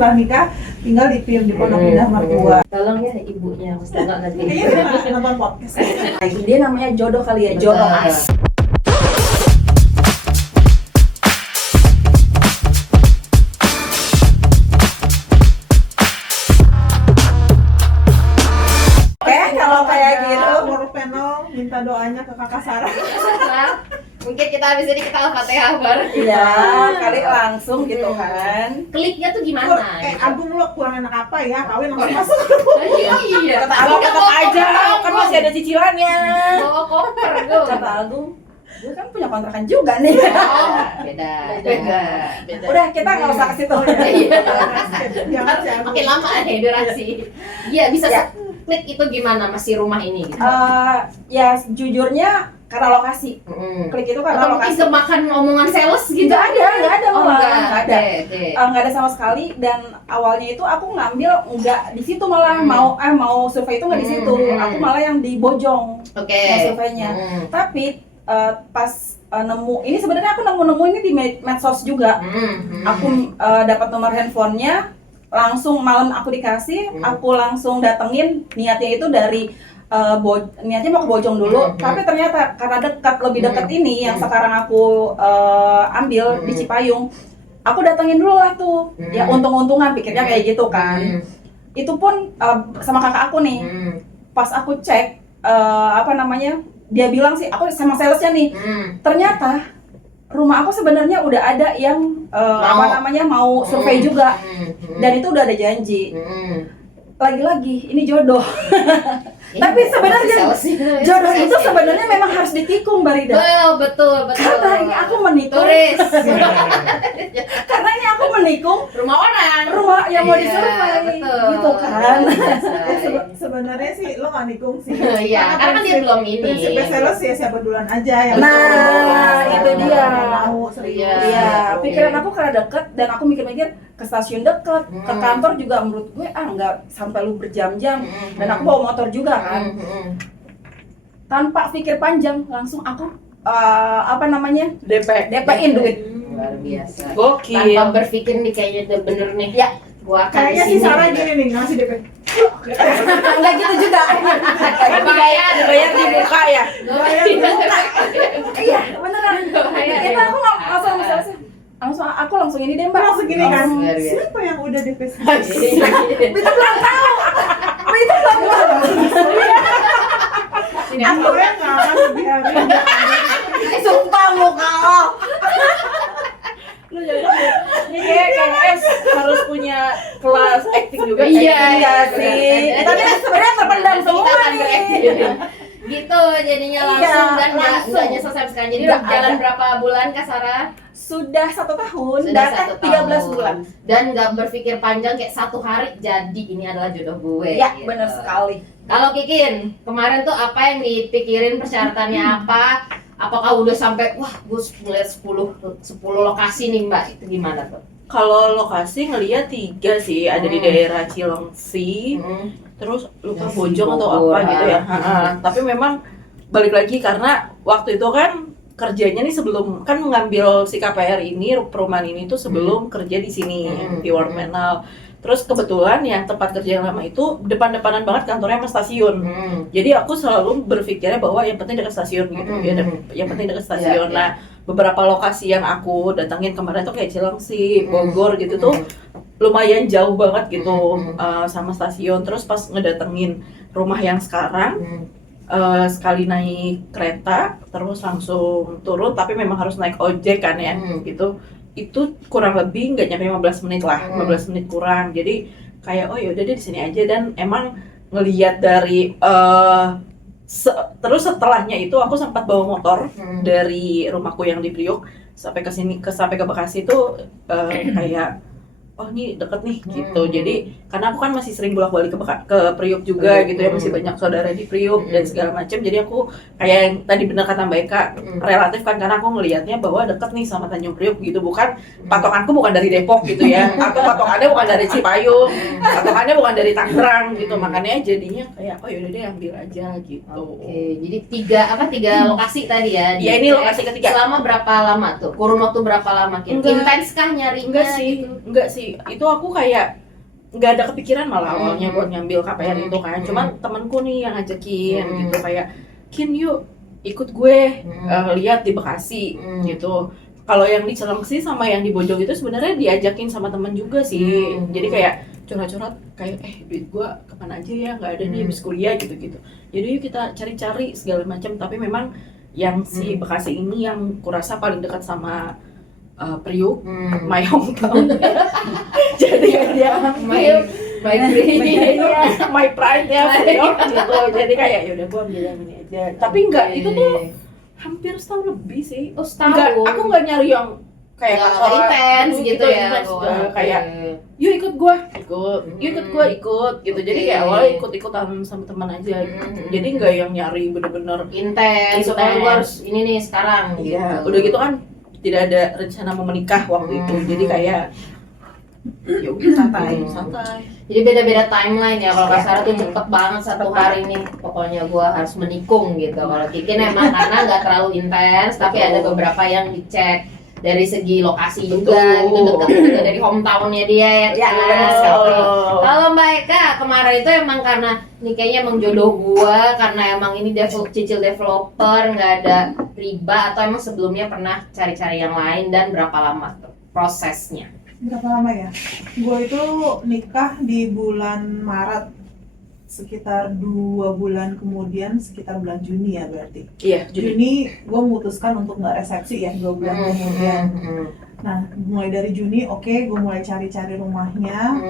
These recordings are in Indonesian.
setelah nikah tinggal di PIM di Pondok Indah Mertua. Tolong ya ibunya, Mas Tengok nanti. Iya, nonton podcast. Dia namanya jodoh kali ya, jodoh as. Kalau kayak gitu, World Panel minta doanya ke Kakak Sarah. Mungkin kita habis ini kita Al-Fatihah bareng. Iya, kali langsung gitu kan. Kliknya tuh gimana? Agung lo kurang enak apa ya? Kawin langsung masuk. Iya. Kata Agung tetap aja, kan masih ada cicilannya. Bawa koper tuh. Kata Agung, gue kan punya kontrakan juga nih. Oh, beda. Udah, kita nggak usah ke situ. Jangan sih Agung. Makin lama ya durasi. Iya, bisa klik itu gimana masih rumah ini gitu. Ya jujurnya karena lokasi. Klik itu karena Atau mungkin lokasi. kemakan omongan sales gitu. Nggak ada Oh, malah, enggak nggak ada. Oke. Nggak ada sama sekali, dan awalnya itu aku ngambil nggak di situ malah mau survei itu nggak di situ, aku malah yang di Bojong yang surveinya. Tapi pas nemu ini, sebenarnya aku nemu ini di medsos juga. Aku dapat nomor handphonenya, langsung malam aku dikasih, aku langsung datengin. Niatnya itu dari niatnya mau ke Bojong dulu, tapi ternyata karena lebih dekat ini yang sekarang aku ambil di Cipayung, aku datengin dulu lah tuh. Ya untung-untungan pikirnya kayak gitu kan. Itu pun sama kakak aku nih. Pas aku cek dia bilang sih, aku sama salesnya nih, ternyata rumah aku sebenarnya udah ada yang mau survei juga, dan itu udah ada janji. Lagi-lagi ini jodoh. Tapi sebenarnya jodoh itu sebenarnya memang harus ditikung, Mbak Rida. Betul. Karena ini aku menikung. Turis. Karena ini aku menikung Rumah orang. rumah yang mau disurvei, betul. gitu kan. Sebenarnya sih lo nggak nikung sih. Iya, karena kan dia belum ini. Prinsipnya sales ya siapa duluan aja yang Itu dia. Mau serius. Iya, pikiran aku karena deket, dan aku mikir-mikir ke stasiun deket, ke kantor juga menurut gue nggak sampai lu berjam-jam, dan aku bawa motor juga kan. Tanpa pikir panjang langsung aku DP-in duit. Luar biasa. Gokil. Tanpa berpikir nih kayaknya udah bener nih. Ya, Gua akan Kayaknya di si sini. Sarah gini nih ngasih DP. enggak gitu juga. Bayar di muka ya. Bayar di muka. Iya, beneran. Itu aku langsung aku langsung ini deh, Mbak. Langsung gini kan. Luar biasa. Siapa yang udah DP? Itu belum tahu. Itu belum tahu. Aku yang nggak akan lebih hari. Sumpah muka lo. Ini kayak harus punya kelas acting juga. Iya sih. Tapi sebenarnya terpendam semua nih. Gitu jadinya langsung Iya, dan nggak langsung. nyesel sampai sekarang. Jadi Nggak udah jalan ada. berapa bulan Kak Sarah? Sudah 1 tahun Sudah dan 1 13 tahun. bulan. Dan nggak berpikir panjang kayak 1 hari jadi ini adalah jodoh gue. Ya, gitu. benar sekali. Kalau Kikin, kemarin tuh apa yang dipikirin, persyaratannya apa? Apakah udah sampai wah gue ngeliat 10 lokasi nih Mbak, itu gimana tuh? Kalau lokasi ngeliat 3 sih, ada di daerah Cilengsi, terus lupa Cilengsi, Bojong atau Bogor, apa gitu ya. Tapi memang balik lagi karena waktu itu kan kerjanya nih sebelum kan mengambil si KPR ini, perumahan ini tuh sebelum kerja di sini di World Panel. Terus kebetulan yang tempat kerja yang lama itu depan-depanan banget kantornya sama stasiun. Jadi aku selalu berpikirnya bahwa yang penting dekat stasiun gitu. Yang penting dekat stasiun. Iya. Nah, beberapa lokasi yang aku datangin kemarin tuh kayak Cilengsi, Bogor gitu tuh lumayan jauh banget gitu sama stasiun. Terus pas ngedatengin rumah yang sekarang sekali naik kereta terus langsung turun, tapi memang harus naik ojek kan ya gitu. Itu kurang lebih nggak nyampe 15 menit lah, 15 menit kurang. Jadi kayak oh yaudah deh di sini aja, dan emang ngelihat dari terus setelahnya itu aku sempat bawa motor dari rumahku yang di Priok sampai ke sini sampai ke Bekasi tuh kayak oh ini deket nih gitu. Jadi karena aku kan masih sering bolak-balik ke Priok juga gitu ya, masih banyak saudara di Priok dan segala macam. Jadi aku kayak yang tadi benar kata Mbak Eka, relatif kan, karena aku ngelihatnya bahwa deket nih sama Tanjung Priok gitu. Bukan patokanku bukan dari Depok gitu ya, atau patokannya bukan dari Cipayung, patokannya bukan dari Tangerang gitu. Makanya jadinya kayak oh yaudah deh ambil aja gitu. Oke, jadi 3 lokasi tadi ya. Ya, ini lokasi ketiga. Selama berapa lama tuh? Kurun waktu berapa lama? Enggak. Intens kah nyarinya? Enggak sih, sih. Itu aku kayak nggak ada kepikiran malah awalnya buat ngambil KPR itu kan. Cuman temanku nih yang ngajakin gitu kayak, Kin yuk ikut gue lihat di Bekasi gitu. Kalau yang di Cilengsi sama yang di Bojong itu sebenarnya diajakin sama teman juga sih. Jadi kayak curhat-curhat kayak duit gue kemana aja ya, nggak ada nih habis kuliah gitu-gitu. Jadi yuk kita cari-cari segala macam. Tapi memang yang si Bekasi ini yang kurasa paling dekat sama Priuk, my hometown. Jadi dia my pride ya Priuk gitu. Jadi kayak yaudah gue ambil yang ini aja. Tapi enggak, itu tuh hampir setahun lebih sih. Oh, setahun. Enggak, aku nggak nyari yang kayak nggak intens gitu ya. Kayak yuk ikut gue, yuk ikut gue ikut gitu. Jadi kayak awalnya ikut-ikutan sama teman aja gitu. Jadi nggak yang nyari bener-bener intens. So kalau gue harus ini nih sekarang. Iya, gitu. udah gitu kan tidak ada rencana mau menikah waktu itu. Jadi kayak ya udah santai. Jadi beda-beda timeline ya. Kalau Kak Sarah tuh cepet banget satu hari nih. Pokoknya gue harus menikung gitu. Kalau Kikin emang karena nggak terlalu intens, tapi ada beberapa yang dicek dari segi lokasi juga, gitu deket juga dari hometownnya dia ya. Ya, benar sekali. Kalau Mbak Eka kemarin itu emang karena ini kayaknya emang jodoh gue, karena emang ini cicil developer, nggak ada riba, atau emang sebelumnya pernah cari-cari yang lain, dan berapa lama tuh prosesnya? Berapa lama ya? Gue itu nikah di bulan Maret, sekitar 2 bulan kemudian, sekitar bulan Juni ya berarti. Iya, Juni gue memutuskan untuk nggak resepsi ya, 2 bulan kemudian. Nah, mulai dari Juni gue mulai cari-cari rumahnya.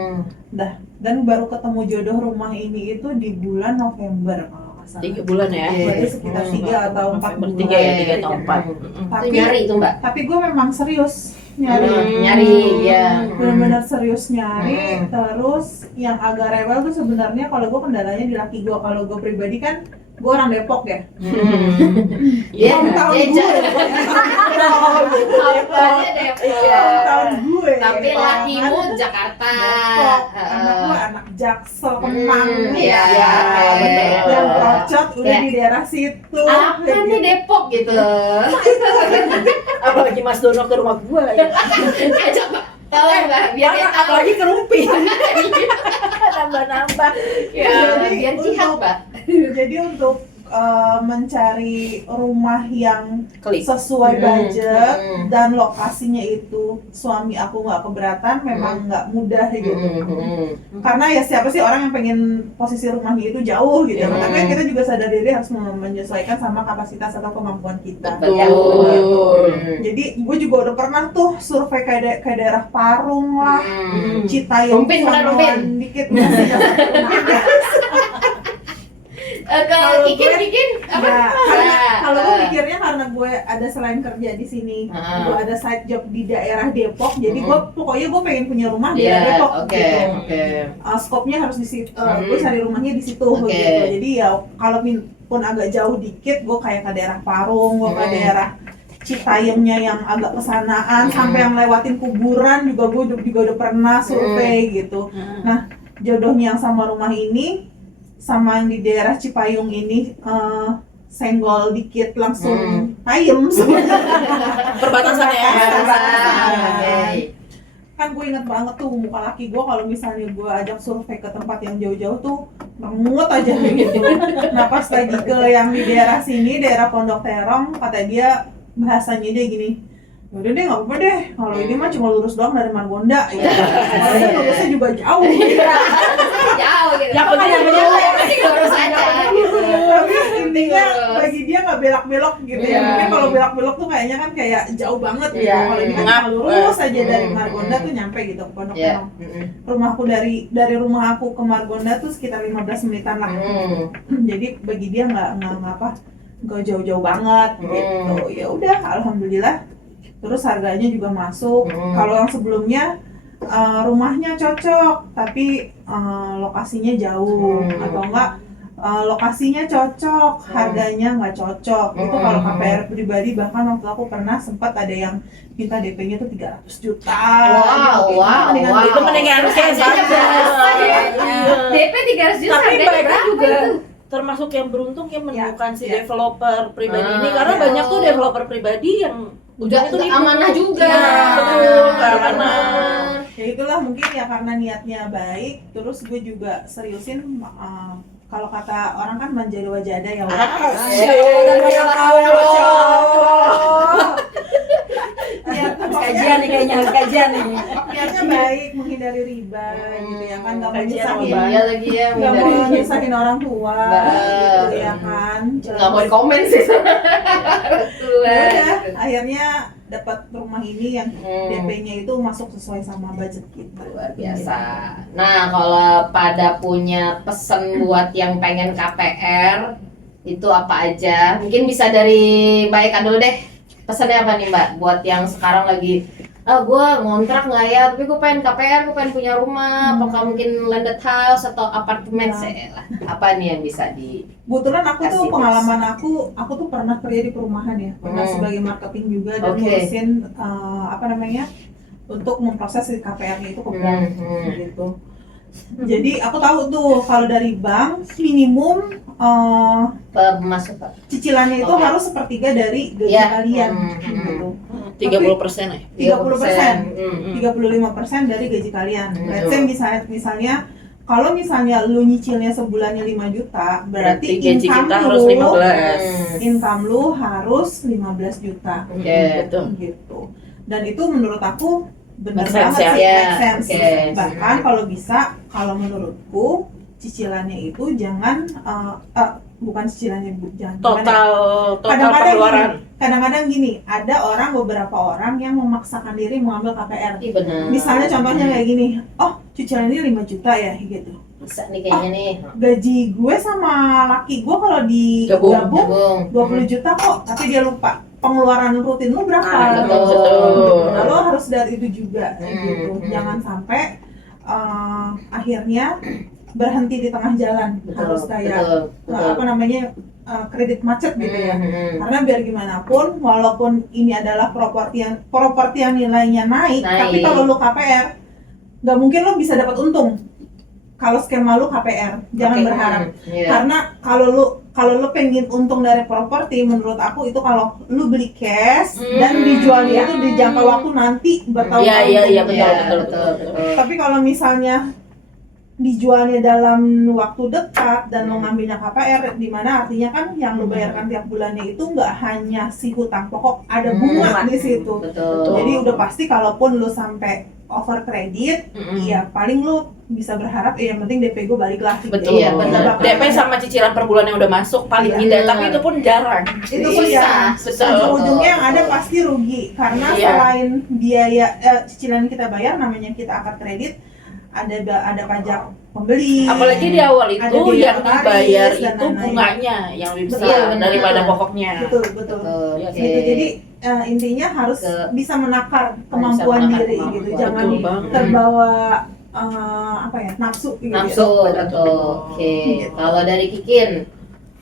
Dan baru ketemu jodoh rumah ini itu di bulan November kalau nggak salah. 3 bulan ya. Berarti sekitar 3 atau 4 bulan. 3 atau 4. Itu nyari itu Mbak? Tapi gue memang serius nyari. Nyari ya. Benar-benar serius nyari. Terus yang agak rewel tuh sebenarnya kalau gue kendalanya di laki gue. Kalau gue pribadi kan gue orang Depok ya. Iya. Tahun gue. Tahun gue. Tapi lakimu Jakarta. Depok. Anak gue anak Jaksel, Kemang. Iya. Dan Procot udah di daerah situ. Apa nih Depok gitu loh. Apalagi Mas Dono ke rumah gua ya. Ajak Mbak. Tolong Mbak, biar dia tahu. Apalagi kerumpi. Nambah-nambah. Ya, biar jihad Mbak. Jadi untuk mencari rumah yang Klik. sesuai budget dan lokasinya itu suami aku nggak keberatan, memang nggak mudah gitu. Karena ya siapa sih orang yang pengen posisi rumahnya itu jauh gitu. Tapi kan kita juga sadar diri harus menyesuaikan sama kapasitas atau kemampuan kita. Betul. Jadi gue juga udah pernah tuh survei kayak daerah Parung lah, Citayam, Umpin, benar, Umpin. dikit. Kalau Kikin apa? Kalau gue mikirnya karena gue ada selain kerja di sini, gue ada side job di daerah Depok, jadi gue pokoknya gue pengen punya rumah di daerah Depok gitu. Skopnya harus di situ, gue cari rumahnya di situ gitu. Jadi ya kalaupun agak jauh dikit, gue kayak ke daerah Parung, gue ke daerah Citayamnya yang agak kesanaan, sampai yang lewatin kuburan juga gue juga udah pernah survei gitu. Nah, jodohnya yang sama rumah ini sama yang di daerah Cipayung ini senggol dikit langsung tayem Perbatasan ya. Kan gue inget banget tuh muka laki gue kalau misalnya gue ajak survei ke tempat yang jauh-jauh tuh mengut aja gitu. Nah pas lagi ke yang di daerah sini, daerah Pondok Terong, kata dia bahasanya dia gini, udah deh nggak apa-apa deh, kalau ini mah cuma lurus doang dari Margonda gitu. Padahal lurusnya juga jauh gitu. Jauh gitu. Yang penting yang penting lurus aja gitu. Tapi intinya bagi dia nggak belok-belok gitu ya. Mungkin kalau belok-belok tuh kayaknya kan kayak jauh banget gitu. Kalau ini kan cuma lurus aja dari Margonda tuh nyampe gitu ke Pondok Terong. Rumahku dari rumah aku ke Margonda tuh sekitar 15 menitan lah. Jadi bagi dia nggak jauh-jauh banget gitu. Ya udah, alhamdulillah. Terus harganya juga masuk. Kalau yang sebelumnya rumahnya cocok, tapi lokasinya jauh, atau enggak lokasinya cocok, harganya nggak cocok. Itu kalau KPR pribadi, bahkan waktu aku pernah sempat ada yang minta DP-nya tuh 300 juta. Wow. Itu mendingan cash aja. DP 300 juta. Tapi mereka berapa juga itu? termasuk yang beruntung yang menemukan si Ya. developer pribadi ini, karena banyak tuh developer pribadi yang Udah itu amanah juga. Betul, amanah. Ya itulah mungkin ya karena niatnya baik, terus gue juga seriusin kalau kata orang kan menjadi wajada ya. Kajian nih kayaknya, kajian nih. Niatnya baik, menghindari riba gitu ya kan, nggak mau nyusahin, Iya lagi ya, nggak mau nyusahin orang tua gitu ya kan. nggak mau komen sih. Betul. Ya udah, akhirnya dapat rumah ini yang DP-nya itu masuk sesuai sama budget kita. Luar biasa. Nah, kalau pada punya pesan buat yang pengen KPR itu apa aja? Mungkin bisa dari Mbak Eka dulu deh. Pesannya apa nih Mbak? Buat yang sekarang lagi, gue ngontrak nggak ya? Tapi gue pengen KPR, gue pengen punya rumah. Apakah mungkin landed house atau apartemen? Apa nih yang bisa di? Kebetulan aku tuh Kasih pengalaman aku tuh pernah kerja di perumahan ya, pernah sebagai marketing juga dan ngurusin untuk memproses si KPR-nya itu ke bank gitu. Jadi aku tahu tuh kalau dari bank minimum Pemasukan cicilannya itu harus sepertiga dari gaji kalian gitu. 30% ya? 30%, 35% dari gaji kalian. Let's say misalnya kalau misalnya lu nyicilnya sebulannya 5 juta, berarti gaji kita harus 15. Income lu harus 15 juta. Betul. Gitu. Dan itu menurut aku benar Make banget sense, sih, ya. make sense. Okay. Bahkan kalau bisa, kalau menurutku cicilannya itu jangan bukan cicilannya jangan Total kadang-kadang pengeluaran. kadang-kadang gini, ada beberapa orang yang memaksakan diri mengambil KPR. Iya benar. Misalnya contohnya kayak gini, oh cicilan ini 5 juta ya gitu. Bisa nih kayaknya nih. Gaji gue sama laki gue kalau digabung 20 juta kok, tapi dia lupa pengeluaran rutin lu berapa. Betul. Nah, lo harus dari itu juga gitu. Jangan sampai akhirnya berhenti di tengah jalan. Harus kayak kredit macet gitu ya. Karena biar gimana pun, walaupun ini adalah properti yang nilainya naik, tapi kalau lu KPR, nggak mungkin lo bisa dapat untung. Kalau skema lu KPR, jangan berharap. Karena kalau lu pengen untung dari properti, menurut aku itu kalau lu beli cash dan dijualnya itu di jangka waktu nanti bertahun-tahun. Iya betul. Tapi kalau misalnya dijualnya dalam waktu dekat dan lo ngambilnya KPR, di mana artinya kan yang lo bayarkan tiap bulannya itu nggak hanya si hutang pokok, ada bunga di situ. Betul. Jadi udah pasti kalaupun lo sampai over kredit, ya paling lo bisa berharap yang penting DP gue balik lah. Betul. Iya, benar. DP sama cicilan per bulan yang udah masuk paling indah, tapi itu pun jarang. Itu pun ya. Ujung-ujungnya yang ada pasti rugi karena selain biaya cicilan kita bayar, namanya kita akad kredit, ada pajak pembeli. Apalagi di awal itu yang dibayar dan itu lain-lain. bunganya yang lebih besar daripada pokoknya. Betul. Gitu. Jadi intinya harus bisa menakar kemampuan diri gitu. Jangan terbawa nafsu gitu. Betul. Oke. Kalau dari Kikin,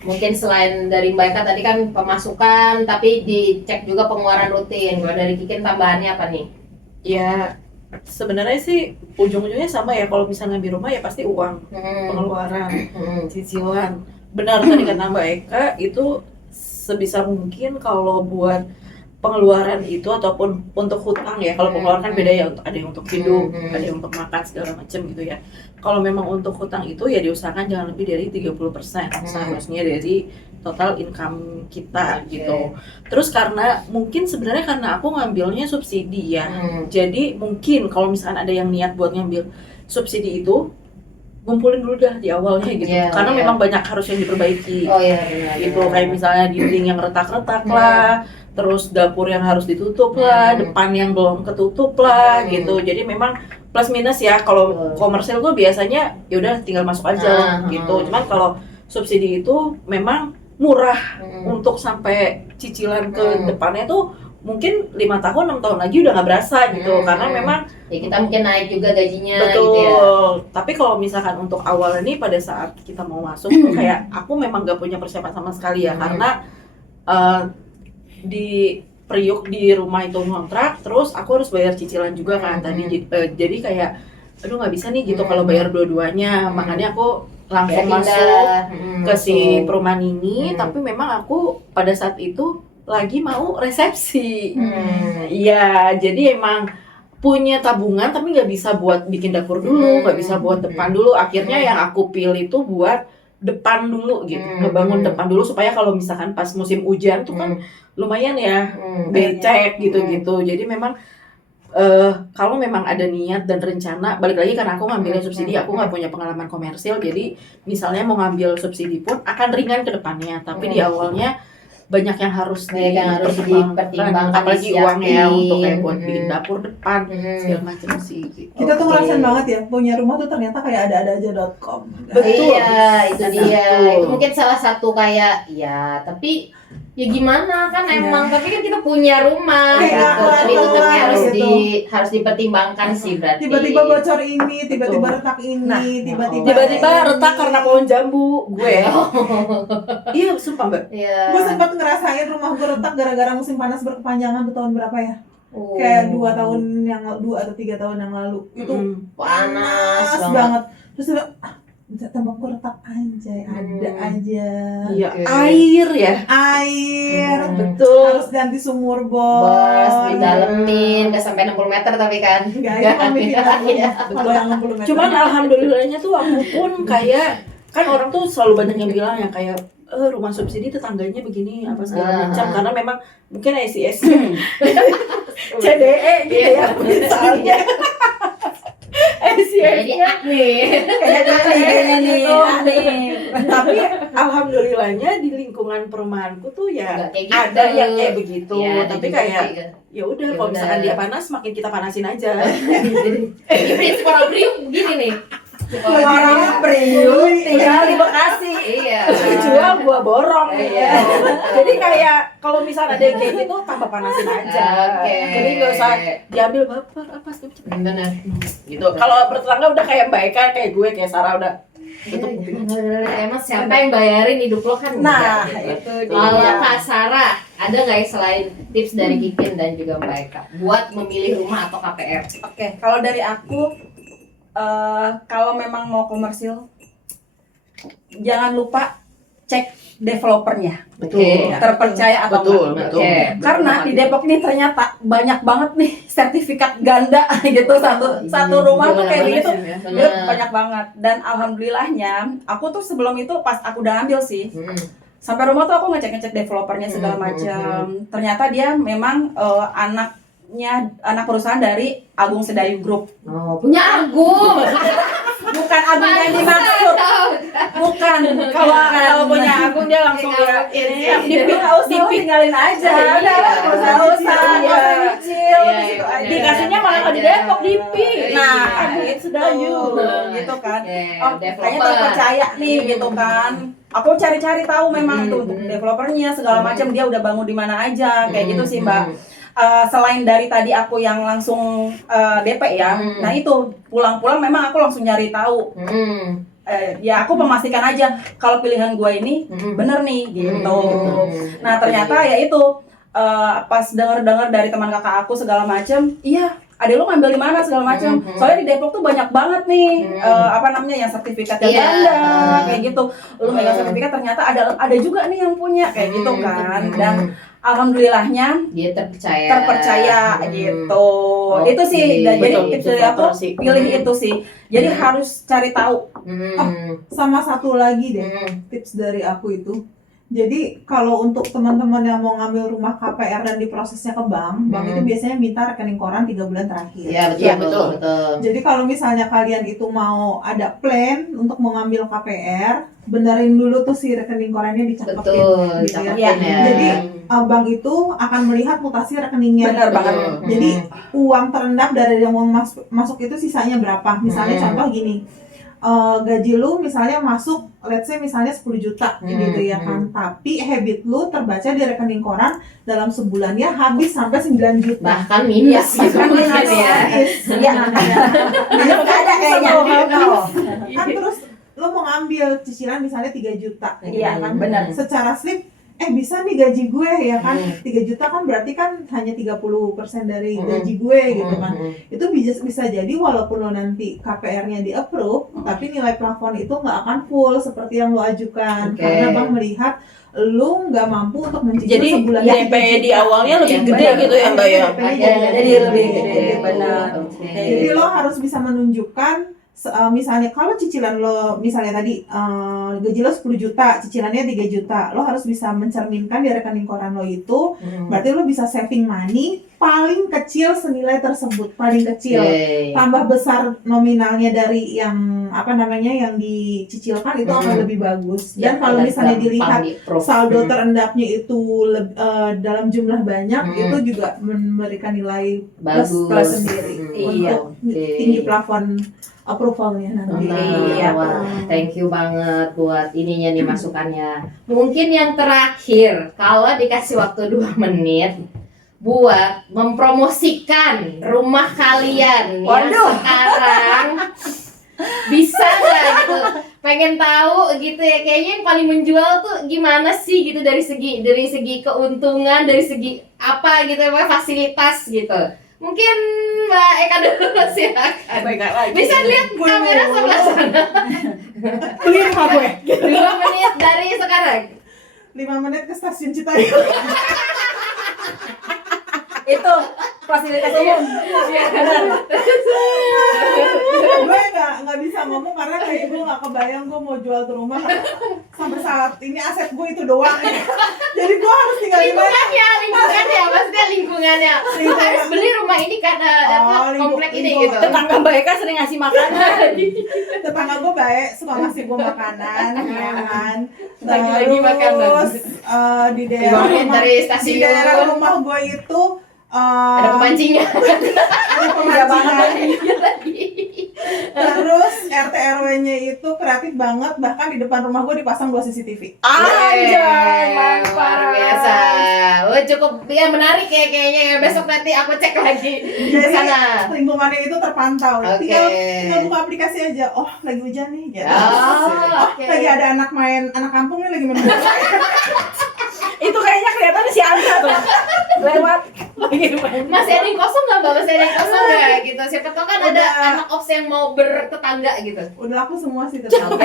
mungkin selain dari Mbak Eka tadi kan pemasukan, tapi dicek juga pengeluaran rutin. Kalau dari Kikin tambahannya apa nih? Ya sebenarnya sih ujung-ujungnya sama ya, kalau misalnya di rumah ya pasti uang, pengeluaran, cicilan. Benar tadi kata Mbak Eka, itu sebisa mungkin kalau buat pengeluaran itu ataupun untuk hutang ya, kalau pengeluaran kan beda ya, ada yang untuk hidup, ada yang untuk makan segala macam gitu ya. Kalau memang untuk hutang itu ya diusahakan jangan lebih dari 30% seharusnya dari total income kita gitu. Terus karena mungkin sebenarnya karena aku ngambilnya subsidi ya, jadi mungkin kalau misalkan ada yang niat buat ngambil subsidi itu, ngumpulin dulu dah di awalnya gitu, karena memang banyak harus yang diperbaiki. Gitu, kayak misalnya dinding yang retak-retak lah, terus dapur yang harus ditutup lah, depan yang belum ketutup lah gitu. Jadi memang plus minus ya. Kalau komersil tuh biasanya ya udah tinggal masuk aja gitu. Cuman kalau subsidi itu memang murah untuk sampai cicilan ke depannya tuh mungkin 5 tahun, 6 tahun lagi udah nggak berasa gitu. Karena memang ya kita mungkin naik juga gajinya. Betul. Gitu ya. Tapi kalau misalkan untuk awal ini pada saat kita mau masuk tuh kayak aku memang nggak punya persiapan sama sekali ya, karena di Priuk di rumah itu ngontrak, terus aku harus bayar cicilan juga kan tadi, jadi kayak aduh nggak bisa nih gitu kalau bayar dua-duanya. Makanya aku langsung masuk ke si perumahan ini. Tapi memang aku pada saat itu lagi mau resepsi. Iya, jadi emang punya tabungan tapi nggak bisa buat bikin dapur dulu, nggak bisa buat depan dulu. Akhirnya yang aku pilih itu buat depan dulu gitu, ngebangun depan dulu supaya kalau misalkan pas musim hujan tuh kan lumayan ya becek gitu-gitu. Jadi memang kalau memang ada niat dan rencana, balik lagi karena aku ngambilnya subsidi, aku nggak punya pengalaman komersil, jadi misalnya mau ngambil subsidi pun akan ringan ke depannya, tapi di awalnya banyak yang harus dipertimbangkan, apalagi uang ya untuk kayak buat bikin dapur depan segala macam sih. Kita tuh ngerasain banget ya, punya rumah tuh ternyata kayak ada aja.com. Betul. Iya, itu dia. Betul. Itu mungkin salah satu kayak ya, tapi ya gimana kan emang, tapi kan kita punya rumah Iya, gitu. Tapi itu tapi harus gitu. harus dipertimbangkan sih berarti. Tiba-tiba bocor ini, tiba-tiba retak ini, Nah, Tiba-tiba retak karena pohon jambu gue. Iya, sumpah Mbak. Iya. Gue sempat ngerasain rumah gue retak gara-gara musim panas berkepanjangan tuh tahun berapa ya? Kayak 2 atau 3 tahun yang lalu. Itu panas banget. Terus tembok gue retak anjay, ada aja. Iya, Oke. air ya. Air, Betul. harus ganti sumur Bos, bor. didalemin, gak sampai 60 meter tapi kan. Enggak, itu pemikiran aku. Kalau yang 60 meter. Cuman alhamdulillahnya tuh aku pun kayak, kan orang tuh selalu banyak yang bilang yang kayak rumah subsidi tetangganya begini apa segala macam, karena memang mungkin SIS CDE gitu ya misalnya. Jadi kayaknya nih. Tapi alhamdulillahnya di lingkungan perumahanku tuh ya Nggak kayak gitu. ada yang kayak begitu, Ya, tapi juga kayak sih. ya udah Ya kalau misalkan udah. dia panas makin kita panasin aja. Ini prinsip orang Priuk begini nih. Orang Priuk tinggal di Bekasi. Iya. Jual gua borong. Iya. Jadi kayak kalau misalnya ada yang kayak gitu tambah panasin aja. Oke. Jadi nggak usah diambil baper apa sih Benar. gitu. Kalau bertetangga udah kayak Mbak Eka, kayak gue, kayak Sarah udah tutup kuping. Emang siapa yang bayarin hidup lo kan? Nah, enggak, gitu. itu Kalau dia. Kak Sarah, ada nggak ya selain tips dari Kikin dan juga Mbak Eka buat memilih rumah atau KPR? Oke, kalau dari aku, kalau memang mau komersil, jangan lupa cek developernya, Oke. terpercaya atau Betul, enggak. betul. Oke. Karena di Depok ini ternyata banyak banget nih sertifikat ganda gitu, satu rumah tuh kayak begitu. Banyak banget. Dan alhamdulillahnya aku tuh sebelum itu pas aku udah ambil sih, sampai rumah tuh aku ngecek developernya segala macam. Ternyata dia memang anak perusahaan dari Agung Sedayu Group. Oh, punya Agung. Bukan Agung yang dimaksud. Bukan. Kalau punya Agung dia langsung dia Nggak usah, lo tinggalin aja. Udah, nggak usah, nggak usah nyicil. Iya, Di situ iya. aja. dikasihnya malah nggak di Depok, di Pi. Nah, Agung gitu, Sedayu. gitu kan. Oke, Oh, kayaknya terpercaya nih, gitu kan. Aku cari-cari tahu memang tuh untuk developernya segala macam, dia udah bangun di mana aja, kayak gitu sih Mbak. Selain dari tadi aku yang langsung DP ya, nah itu pulang-pulang memang aku langsung nyari tahu. Ya aku memastikan aja kalau pilihan gue ini bener nih gitu. Nah ternyata ya itu pas denger dari teman kakak aku segala macem, iya adek lu ngambil di mana segala macem. Soalnya di Depok tuh banyak banget nih apa namanya yang sertifikat yang ganda kayak gitu. Lu megang sertifikat ternyata ada juga nih yang punya kayak gitu kan. Dan alhamdulillahnya dia terpercaya gitu. Itu sih, jadi betul, tips itu dari aku faktor sih. pilih itu sih. Jadi harus cari tahu. Sama satu lagi deh, tips dari aku itu. Jadi kalau untuk teman-teman yang mau ngambil rumah KPR dan diprosesnya ke bank itu biasanya minta rekening koran 3 bulan terakhir. Iya betul, Iya, betul, betul. betul. Jadi kalau misalnya kalian itu mau ada plan untuk mengambil KPR, benerin dulu tuh si rekening korannya dicatetin. Betul, gitu ya. dicatetin ya. Jadi bank itu akan melihat mutasi rekeningnya. Benar banget. Jadi uang terendah dari yang uang masuk itu sisanya berapa? Misalnya contoh gini, gaji lu misalnya masuk, let's say misalnya 10 juta gitu ya kan. Tapi habit lu terbaca di rekening koran dalam sebulannya habis sampai 9 juta. Bahkan minus Ya, bahkan minus ya. Iya. Minus nggak ada kayaknya. Kan terus lu mau ngambil cicilan misalnya 3 juta. Iya, kan? benar. Secara slip bisa nih gaji gue ya kan 3 juta kan berarti kan hanya 30% dari gaji gue gitu kan. Itu bisa jadi walaupun lo nanti KPR-nya di approve tapi nilai plafon itu nggak akan full seperti yang lo ajukan karena bank melihat lu nggak mampu untuk mencicil sebulan DP di awalnya lebih gede gitu ya Mbak ya. Jadi lebih gede, benar. Jadi lo harus bisa menunjukkan misalnya kalau cicilan lo misalnya tadi gaji lo 10 juta, cicilannya 3 juta, lo harus bisa mencerminkan di rekening koran lo itu, berarti lo bisa saving money paling kecil senilai tersebut, paling kecil. Tambah besar nominalnya dari yang yang dicicilkan itu akan lebih bagus. Dan kalau misalnya dilihat saldo terendapnya itu dalam jumlah banyak, itu juga memberikan nilai plus sendiri untuk tinggi plafon approvalnya nanti. Wah, thank you banget buat ininya nih masukannya. Mungkin yang terakhir, kalau dikasih waktu 2 menit buat mempromosikan rumah kalian yang sekarang bisa nggak gitu? Pengen tahu gitu ya, kayaknya yang paling menjual tuh gimana sih gitu dari segi keuntungan, dari segi apa gitu ya, fasilitas gitu. Mungkin Mbak Eka dulu silakan. Bisa lihat kamera sebelah sana. Beli rumah gue. 2 menit dari sekarang. 5 menit ke stasiun Citayam. Itu fasilitas umum. Benar. Gue nggak bisa ngomong karena kayak gue nggak kebayang gue mau jual tuh rumah sampai saat ini aset gue itu doang ya. Jadi gue harus tinggal di mana? Lingkungannya, maksudnya lingkungannya. Lu harus beli rumah ini karena dapat komplek ini gitu. Tetangga Mbak Eka sering ngasih makanan. Tetangga gue baik, suka ngasih gue makanan, ya kan. Lagi makanan. Terus di daerah rumah gue itu ada pemancingan. Ada pemancingan. Terus RT RW-nya itu kreatif banget, bahkan di depan rumah gue dipasang 2 CCTV. Anjay, mantap. Luar biasa. Cukup ya menarik ya kayaknya ya. Besok nanti aku cek lagi ke sana. Jadi lingkungannya itu terpantau. Tinggal buka aplikasi aja. Oh, lagi hujan nih gitu. Lagi ada anak kampung nih lagi main bola. Itu kayaknya kelihatan si Anda tuh lewat masih ada yang kosong nggak Mbak? Masih ada yang kosong nggak gitu? Siapa tahu kan ada anak ops yang mau bertetangga gitu. Udah aku semua sih tetangga.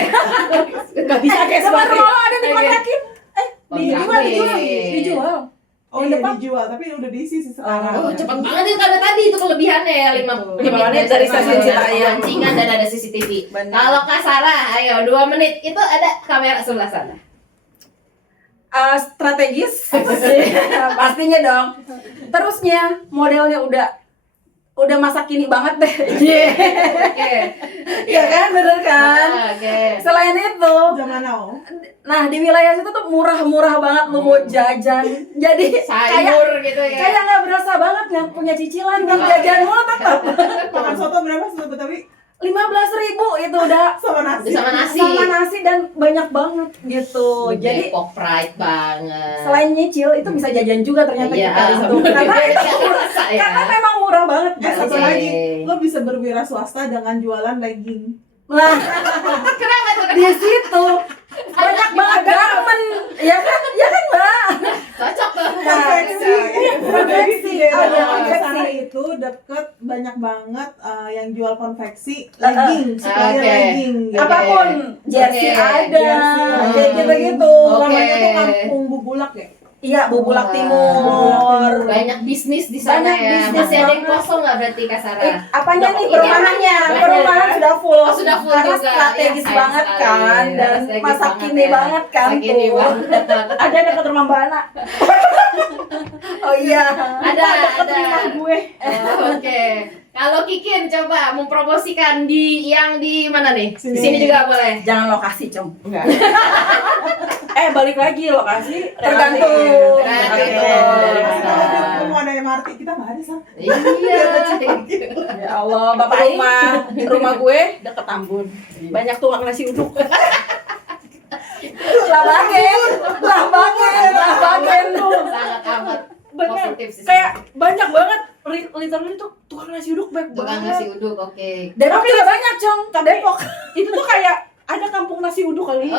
Nggak bisa kayak Teman seperti rumah lo ada dikontrakin. dijual. Oh iya dijual, tapi udah diisi sih sekarang. Oh cepet banget itu karena tadi itu kelebihannya ya 5 menit dari stasiun Citayam. Pancingan dan ada CCTV. Kalau Kak Sarah, ayo 2 menit itu ada kamera sebelah sana. Strategis pastinya dong. Terusnya modelnya udah masa kini banget deh. Iya kan, bener kan? Selain itu, zaman now. nah di wilayah situ tuh murah-murah banget lu mau jajan. Jadi sayur gitu ya. Kayak nggak berasa banget nggak punya cicilan kan jajan mulu tetap. Makan soto berapa soto Betawi? 15.000 itu udah sama nasi dan banyak banget gitu. Jadi Depok pride banget. selain nyicil itu bisa jajan juga ternyata Iya, kita itu. Karena memang murah banget. Satu lagi, lo bisa berwira swasta dengan jualan legging. Lah, Kenapa tuh? di situ banyak banget garment, ya kan Mbak? Cocok tuh. Konveksi. Di daerah konveksi. sana itu deket banyak banget yang jual konveksi legging, supplier legging. Gitu. Apapun, jersey ada, kayak gitu-gitu. Namanya tuh Kampung Bubulak ya? Iya, Bubulak Timur. Banyak bisnis di sana Banyak ya. bisnis Masih ada yang banget. kosong nggak berarti Kak Sarah? Apanya nih Ini perumahannya? apa? Perumahan sudah full. Oh, sudah full karena juga. strategis Ya, banget sayang kan sekali. dan Strategis masa banget kini ya. banget kan Masa kini tuh. banget. Ada dekat rumah Mbak Ana. Oh iya. Ada. Rumah gue. Oke. Kalau Kikin coba mempromosikan di mana nih? Di Sini. sini juga boleh. Jangan lokasi, Com. Enggak. Balik lagi lokasi Tergantung. Kalau mau ada MRT kita nggak ada sih. Iya. Ya Allah, Bapak rumah gue deket Tambun. Banyak tukang nasi uduk. lah bagen tuh. Sangat amat Bener. positif sih. Kayak banyak banget literally tuh tukang nasi uduk banyak tukang banget. nasi uduk, oke. Depok juga banyak, Com. Depok. Itu tuh kayak ada kampung nasi uduk kali.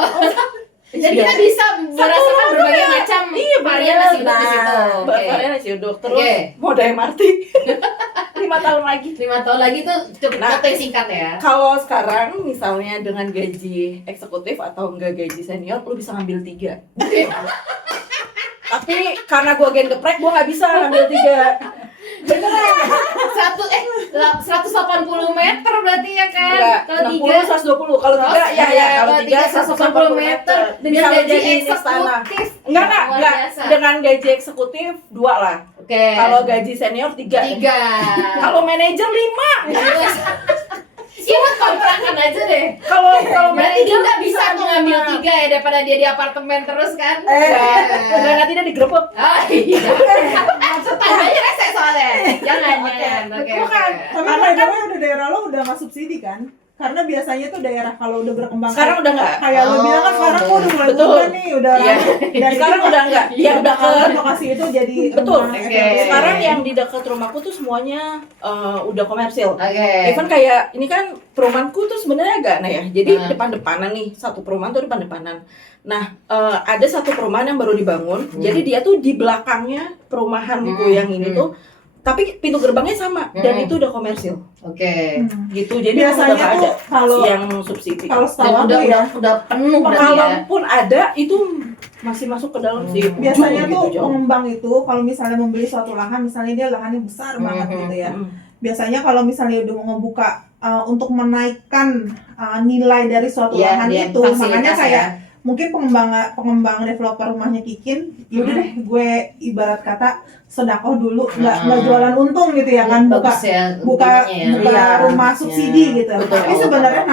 Dan kita bisa merasakan berbagai macam varian nasi uduk di situ. Varian nasi uduk. Terus mode MRT 5 tahun lagi. 5 tahun lagi tuh cukup yang singkat ya. Kalau sekarang misalnya dengan gaji eksekutif atau enggak gaji senior, lu bisa ngambil 3. Tapi karena gue gen geprek, gue nggak bisa ngambil 3. Beneran? 180 meter berarti ya kan? Kalau 60, 120. Kalau 3 ya kalau 3 180 meter dengan gaji eksekutif. Enggak. Dengan gaji eksekutif 2 lah. Oke. Kalau gaji senior 3. Kalau manajer 5. Buat kontrakan aja deh. Kalau berarti dia nggak bisa tuh ngambil 3 ya daripada dia di apartemen terus kan? Nanti dia digerebek. Iya. Tetangganya rese soalnya. Jangan. Bukan. Tapi kan udah daerah lo udah nggak subsidi kan? Karena biasanya tuh daerah kalau udah berkembang sekarang udah nggak. Kayak lo bilang kan sekarang kok udah mulai berubah nih, udah dari sekarang udah nggak. Ya udah ke lokasi itu jadi betul. rumah. Sekarang yang di dekat rumahku tuh semuanya udah komersil. Even kayak ini kan perumahanku tuh sebenarnya agak aneh ya. Jadi depan-depanan nih, satu perumahan tuh depan-depanan. Nah, ada satu perumahan yang baru dibangun. Jadi dia tuh di belakangnya perumahanku yang ini tuh, tapi pintu gerbangnya sama dan itu udah komersil. Gitu. Jadi biasanya udah tuh ada kalau yang subsidi. Kalau setahu aku ya, udah penuh berarti ya. Kalaupun ada itu masih masuk ke dalam sih. Biasanya tuh gitu, pengembang itu kalau misalnya membeli suatu lahan, misalnya dia lahannya besar banget gitu ya. Biasanya kalau misalnya udah mau ngebuka untuk menaikkan nilai dari suatu lahan itu, makanya kayak mungkin pengembang developer rumahnya Kikin, yaudah deh gue ibarat kata sedekah dulu, nggak jualan untung gitu ya kan, buka rumah subsidi gitu. Tapi sebenarnya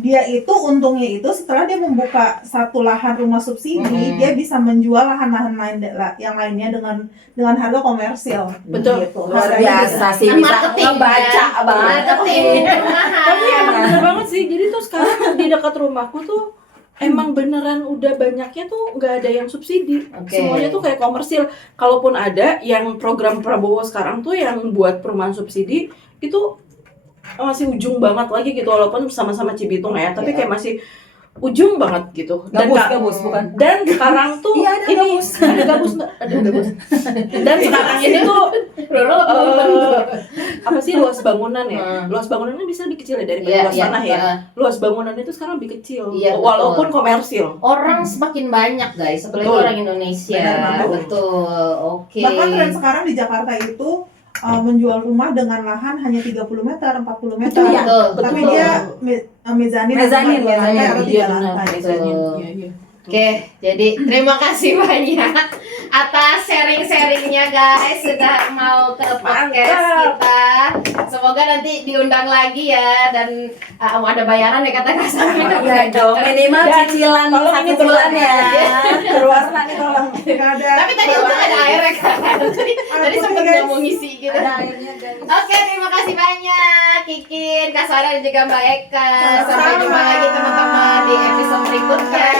dia itu untungnya itu setelah dia membuka satu lahan rumah subsidi, dia bisa menjual lahan-lahan lain yang lainnya dengan harga komersil. Betul. Gitu. Luar biasa sih, bisa ngebaca banget. Tapi emang bener banget sih. Jadi tuh sekarang di dekat rumahku tuh emang beneran udah banyaknya tuh nggak ada yang subsidi. Semuanya tuh kayak komersil. Kalaupun ada yang program Prabowo sekarang tuh yang buat perumahan subsidi itu masih ujung banget lagi gitu, walaupun sama-sama Cibitung ya, tapi kayak masih ujung banget gitu. Gabus bukan? Dan sekarang tuh ada gabus. Ada gabus mbak. Ada gabus. Dan sekarang ini tuh apa sih, luas bangunan ya? Luas bangunannya bisa lebih kecil ya daripada luas tanah ya. Luas bangunan itu sekarang lebih kecil, walaupun komersil. Orang semakin banyak guys, apalagi orang Indonesia. Betul. Bahkan tren sekarang di Jakarta itu menjual rumah dengan lahan hanya 30 meter, 40 meter. Tapi dia mezanin atau 3 lantai. Oke, jadi terima kasih banyak atas sharing-sharingnya guys, sudah mau ke podcast kita. Semoga nanti diundang lagi ya, dan ada bayaran ya kata Kak Sami. Ya dong, minimal cicilan 1 bulan ya. Berwarna nih tolong. Tapi tadi udah ada airnya kan. Tadi sempat mau ngisi gitu. Ada airnya guys. Oke, terima kasih banyak Kikin, Kak Sarah dan juga Mbak Eka. Sampai jumpa lagi teman-teman di episode berikutnya.